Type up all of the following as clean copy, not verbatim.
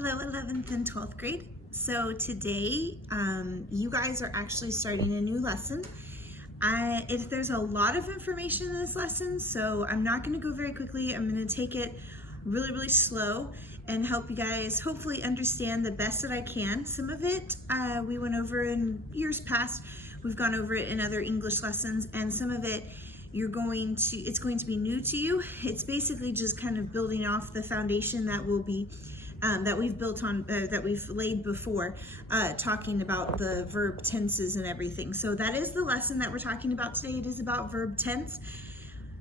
Hello, 11th and 12th grade. So today, you guys are actually starting a new lesson. There's a lot of information in this lesson, so I'm not going to go very quickly. I'm going to take it really slow and help you guys hopefully understand the best that I can. Some of it we went over in years past. We've gone over it in other English lessons, and some of it it's going to be new to you. It's basically just kind of building off the foundation that will be that we've built on, that we've laid before, talking about the verb tenses and everything. So that is the lesson that we're talking about today. It is about verb tense.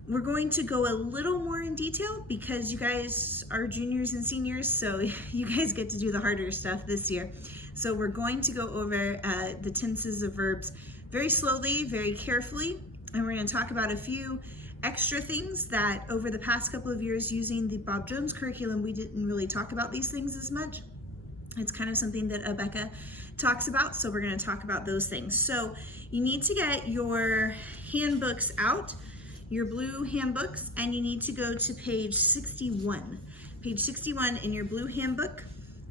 We're going to go a little more in detail because you guys are juniors and seniors, so you guys get to do the harder stuff this year. So we're going to go over the tenses of verbs very slowly, very carefully, and we're going to talk about a few extra things that over the past couple of years using the Bob Jones curriculum, we didn't really talk about these things as much. It's kind of something that Becca talks about, so we're going to talk about those things. So you need to get your handbooks out, your blue handbooks, and you need to go to page 61. Page 61 in your blue handbook.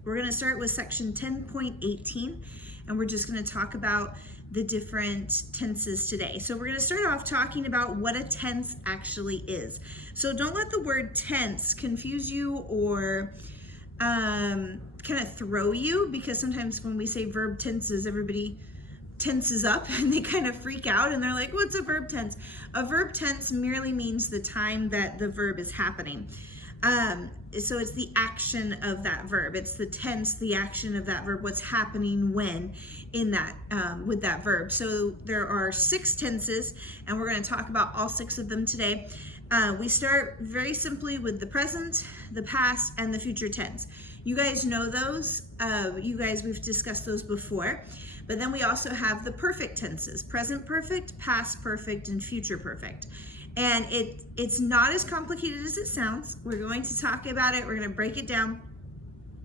We're going to start with section 10.18, and we're just going to talk about the different tenses today. So we're going to start off talking about what a tense actually is. So don't let the word tense confuse you or kind of throw you, because sometimes when we say verb tenses, everybody tenses up and they kind of freak out and they're like, what's a verb tense? A verb tense merely means the time that the verb is happening. So it's the action of that verb. It's the tense, the action of that verb, what's happening when in that, with that verb. So there are 6 tenses, and we're going to talk about all 6 of them today. We start very simply with the present, the past, and the future tense. You guys know those. We've discussed those before. But then we also have the perfect tenses: present perfect, past perfect, and future perfect. And it's not as complicated as it sounds. We're going to talk about it. We're going to break it down.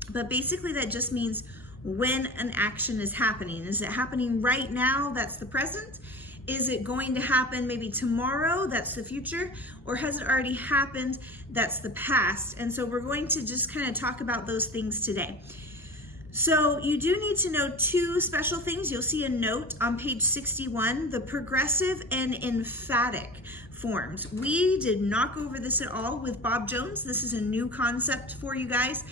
But basically that just means when an action is happening. Is it happening right now? That's the present. Is it going to happen maybe tomorrow? That's the future. Or has it already happened? That's the past. And so we're going to just kind of talk about those things today. So you do need to know 2 special things. You'll see a note on page 61, the progressive and emphatic forms. We did not go over this at all with Bob Jones. This is a new concept for you guys.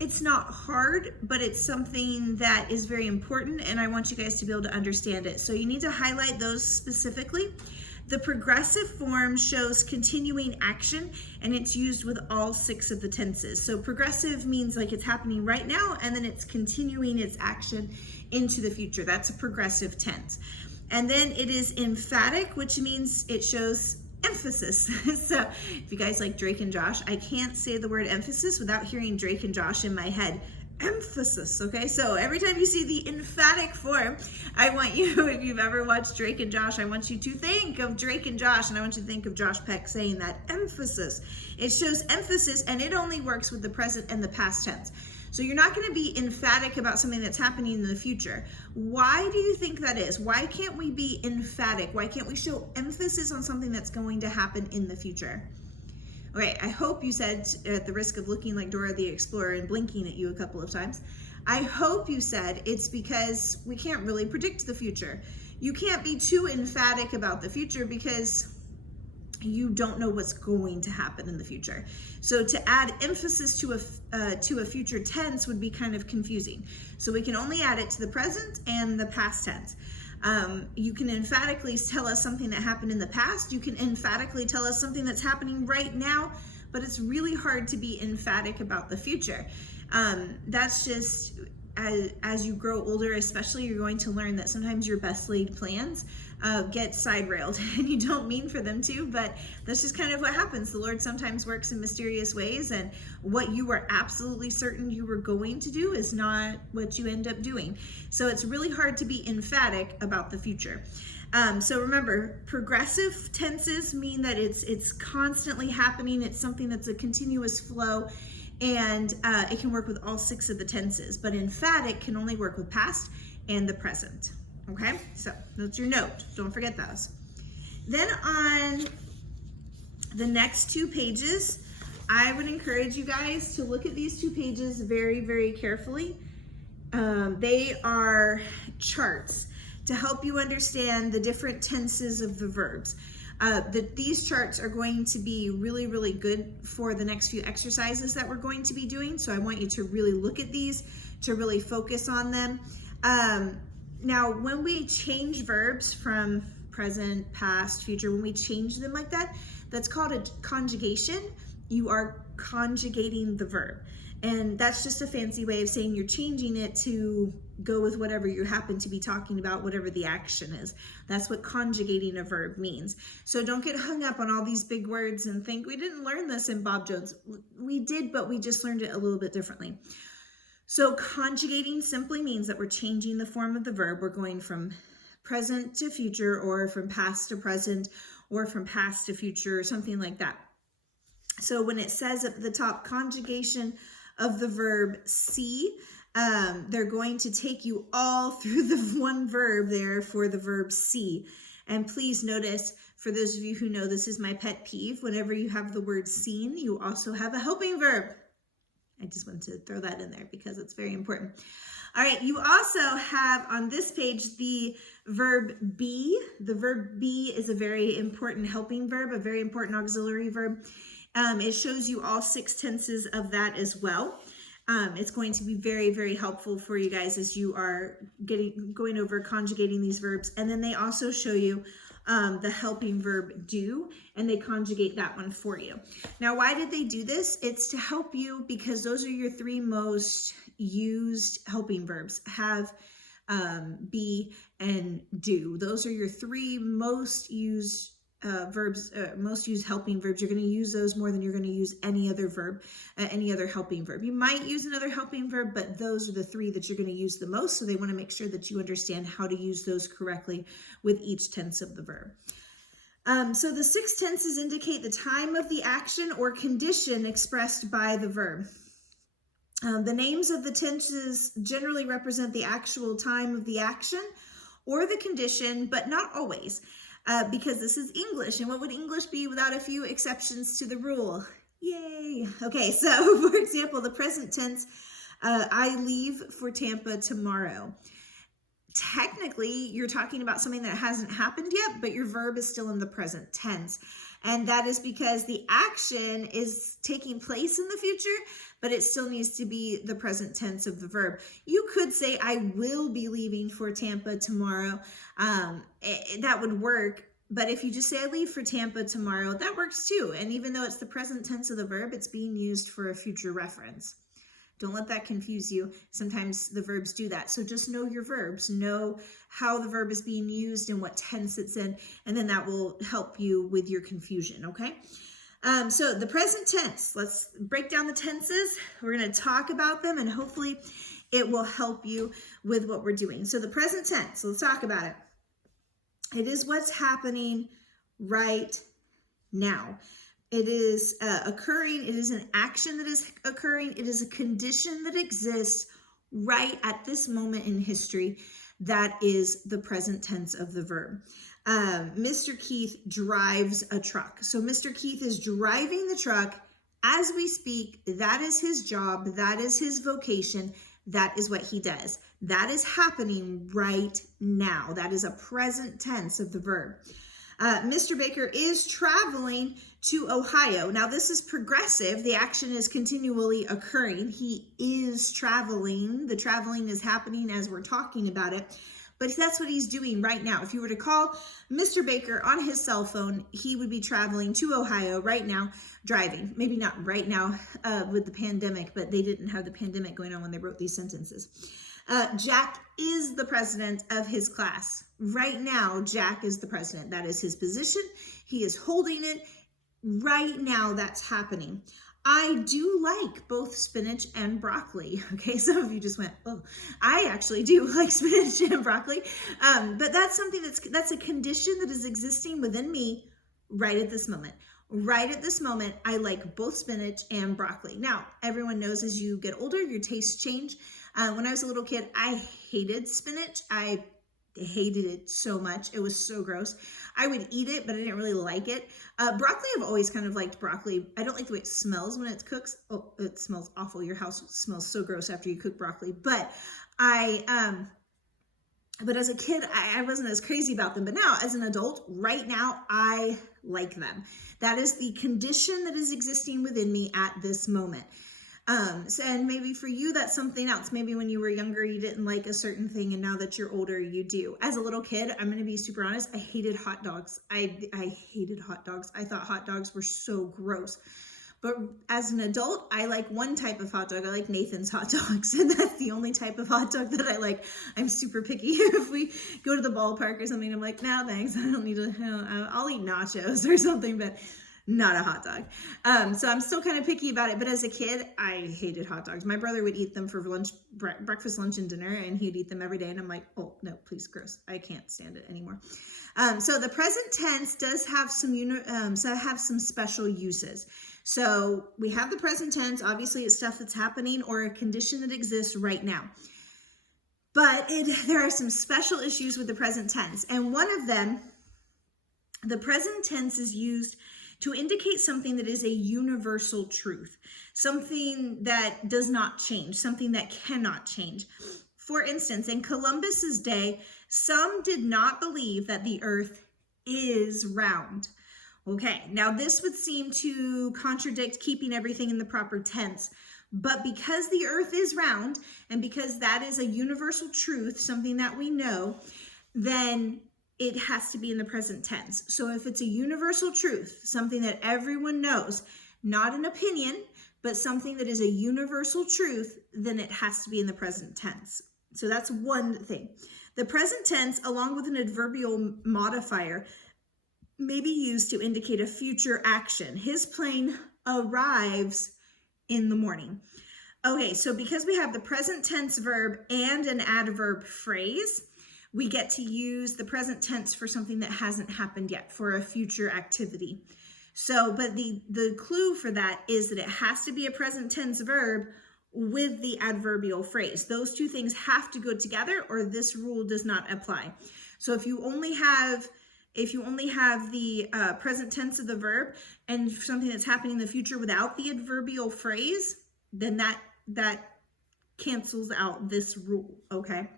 It's not hard, but it's something that is very important, and I want you guys to be able to understand it. So you need to highlight those specifically. The progressive form shows continuing action, and it's used with all 6 of the tenses. So progressive means like it's happening right now, and then it's continuing its action into the future. That's a progressive tense. And then it is emphatic, which means it shows emphasis. So if you guys like Drake and Josh, I can't say the word emphasis without hearing Drake and Josh in my head. Emphasis, okay? So every time you see the emphatic form, I want you, if you've ever watched Drake and Josh, I want you to think of Drake and Josh, and I want you to think of Josh Peck saying that emphasis. It shows emphasis, and it only works with the present and the past tense. So you're not going to be emphatic about something that's happening in the future. Why do you think that is? Why can't we be emphatic? Why can't we show emphasis on something that's going to happen in the future? Okay, I hope you said, at the risk of looking like Dora the Explorer and blinking at you a couple of times, I hope you said it's because we can't really predict the future. You can't be too emphatic about the future because you don't know what's going to happen in the future. So to add emphasis to a future tense would be kind of confusing. So we can only add it to the present and the past tense. You can emphatically tell us something that happened in the past. You can emphatically tell us something that's happening right now, but it's really hard to be emphatic about the future. That's just, as you grow older, especially, you're going to learn that sometimes your best laid plans get side railed, and you don't mean for them to, but that's just kind of what happens. The Lord sometimes works in mysterious ways, and what you were absolutely certain you were going to do is not what you end up doing. So it's really hard to be emphatic about the future. So remember, progressive tenses mean that it's constantly happening. It's something that's a continuous flow, and it can work with all 6 of the tenses, but emphatic can only work with past and the present. Okay, so that's your note. Don't forget those. Then on the next 2 pages, I would encourage you guys to look at these 2 pages very, very carefully. They are charts to help you understand the different tenses of the verbs. These charts are going to be really, really good for the next few exercises that we're going to be doing. So I want you to really look at these, to really focus on them. Now, when we change verbs from present, past, future, when we change them like that, that's called a conjugation. You are conjugating the verb. And that's just a fancy way of saying you're changing it to go with whatever you happen to be talking about, whatever the action is. That's what conjugating a verb means. So don't get hung up on all these big words and think, we didn't learn this in Bob Jones. We did, but we just learned it a little bit differently. So conjugating simply means that we're changing the form of the verb. We're going from present to future, or from past to present, or from past to future, or something like that. So when it says at the top, conjugation of the verb see, they're going to take you all through the one verb there for the verb see. And please notice, for those of you who know, this is my pet peeve. Whenever you have the word seen, you also have a helping verb. I just wanted to throw that in there because it's very important. All right, you also have on this page the verb be. The verb be is a very important helping verb, a very important auxiliary verb. It shows you all 6 tenses of that as well. It's going to be very, very helpful for you guys as you are going over conjugating these verbs. And then they also show you the helping verb do, and they conjugate that one for you. Now, why did they do this? It's to help you because those are your 3 most used helping verbs: have, be, and do. Those are your 3 most used verbs, most used helping verbs. You're going to use those more than you're going to use any other verb, any other helping verb. You might use another helping verb, but those are the 3 that you're going to use the most. So they want to make sure that you understand how to use those correctly with each tense of the verb. So the 6 tenses indicate the time of the action or condition expressed by the verb. The names of the tenses generally represent the actual time of the action or the condition, but not always. Because this is English, and what would English be without a few exceptions to the rule? Yay! Okay, so for example, the present tense, I leave for Tampa tomorrow. Technically, you're talking about something that hasn't happened yet, but your verb is still in the present tense. And that is because the action is taking place in the future, but it still needs to be the present tense of the verb. You could say, I will be leaving for Tampa tomorrow. That would work. But if you just say, I leave for Tampa tomorrow, that works too. And even though it's the present tense of the verb, it's being used for a future reference. Don't let that confuse you. Sometimes the verbs do that. So just know your verbs, know how the verb is being used and what tense it's in, and then that will help you with your confusion, okay? So the present tense, let's break down the tenses. We're going to talk about them, and hopefully it will help you with what we're doing. So the present tense, let's talk about it. It is what's happening right now. It is occurring. It is an action that is occurring. It is a condition that exists right at this moment in history. That is the present tense of the verb. Mr. Keith drives a truck. So Mr. Keith is driving the truck as we speak. That is his job. That is his vocation. That is what he does. That is happening right now. That is a present tense of the verb. Mr. Baker is traveling to Ohio. Now this is progressive. The action is continually occurring. He is traveling. The traveling is happening as we're talking about it. But that's what he's doing right now. If you were to call Mr. Baker on his cell phone, he would be traveling to Ohio right now, driving. Maybe not right now with the pandemic, but they didn't have the pandemic going on when they wrote these sentences. Jack is the president of his class. Right now, Jack is the president. That is his position. He is holding it. Right now, that's happening. I do like both spinach and broccoli. Okay, some of you just went, oh, I actually do like spinach and broccoli. But that's something that's a condition that is existing within me right at this moment. Right at this moment, I like both spinach and broccoli. Now, everyone knows as you get older, your tastes change. When I was a little kid, I hated spinach. I hated it so much. It was so gross. I would eat it, but I didn't really like it. Broccoli, I've always kind of liked broccoli. I don't like the way it smells when it's cooked. Oh, it smells awful. Your house smells so gross after you cook broccoli. But but as a kid, I wasn't as crazy about them. But now, as an adult, right now, I like them. That is the condition that is existing within me at this moment. And maybe for you, that's something else. Maybe when you were younger, you didn't like a certain thing, and now that you're older, you do. As a little kid, I'm going to be super honest, I hated hot dogs. I hated hot dogs. I thought hot dogs were so gross. But as an adult, I like one type of hot dog. I like Nathan's hot dogs, and that's the only type of hot dog that I like. I'm super picky. If we go to the ballpark or something, I'm like, no, thanks. I don't need to. I'll eat nachos or something, but not a hot dog. So I'm still kind of picky about it. But as a kid, I hated hot dogs. My brother would eat them for lunch, breakfast, lunch, and dinner, and he'd eat them every day. And I'm like, oh no, please, gross. I can't stand it anymore. So the present tense does have some special uses. So we have the present tense. Obviously, it's stuff that's happening or a condition that exists right now. But there are some special issues with the present tense. And one of them, the present tense is used to indicate something that is a universal truth, something that does not change, something that cannot change. For instance, in Columbus's day, some did not believe that the earth is round. Okay, now this would seem to contradict keeping everything in the proper tense, but because the earth is round and because that is a universal truth, something that we know, then it has to be in the present tense. So if it's a universal truth, something that everyone knows, not an opinion, but something that is a universal truth, then it has to be in the present tense. So that's one thing. The present tense, along with an adverbial modifier, may be used to indicate a future action. His plane arrives in the morning. Okay, so because we have the present tense verb and an adverb phrase, we get to use the present tense for something that hasn't happened yet, for a future activity. So, but the clue for that is that it has to be a present tense verb with the adverbial phrase. Those two things have to go together or this rule does not apply. So if you only have the present tense of the verb and something that's happening in the future without the adverbial phrase, then that cancels out this rule, okay?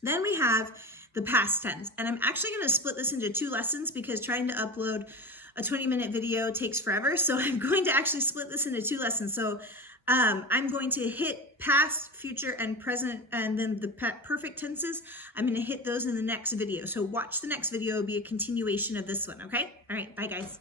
Then we have the past tense, and I'm actually going to split this into 2 lessons because trying to upload a 20-minute video takes forever. So I'm going to actually split this into 2 lessons. So I'm going to hit past, future, and present, and then the perfect tenses. I'm going to hit those in the next video. So watch the next video. It'll be a continuation of this one, okay? All right, bye guys.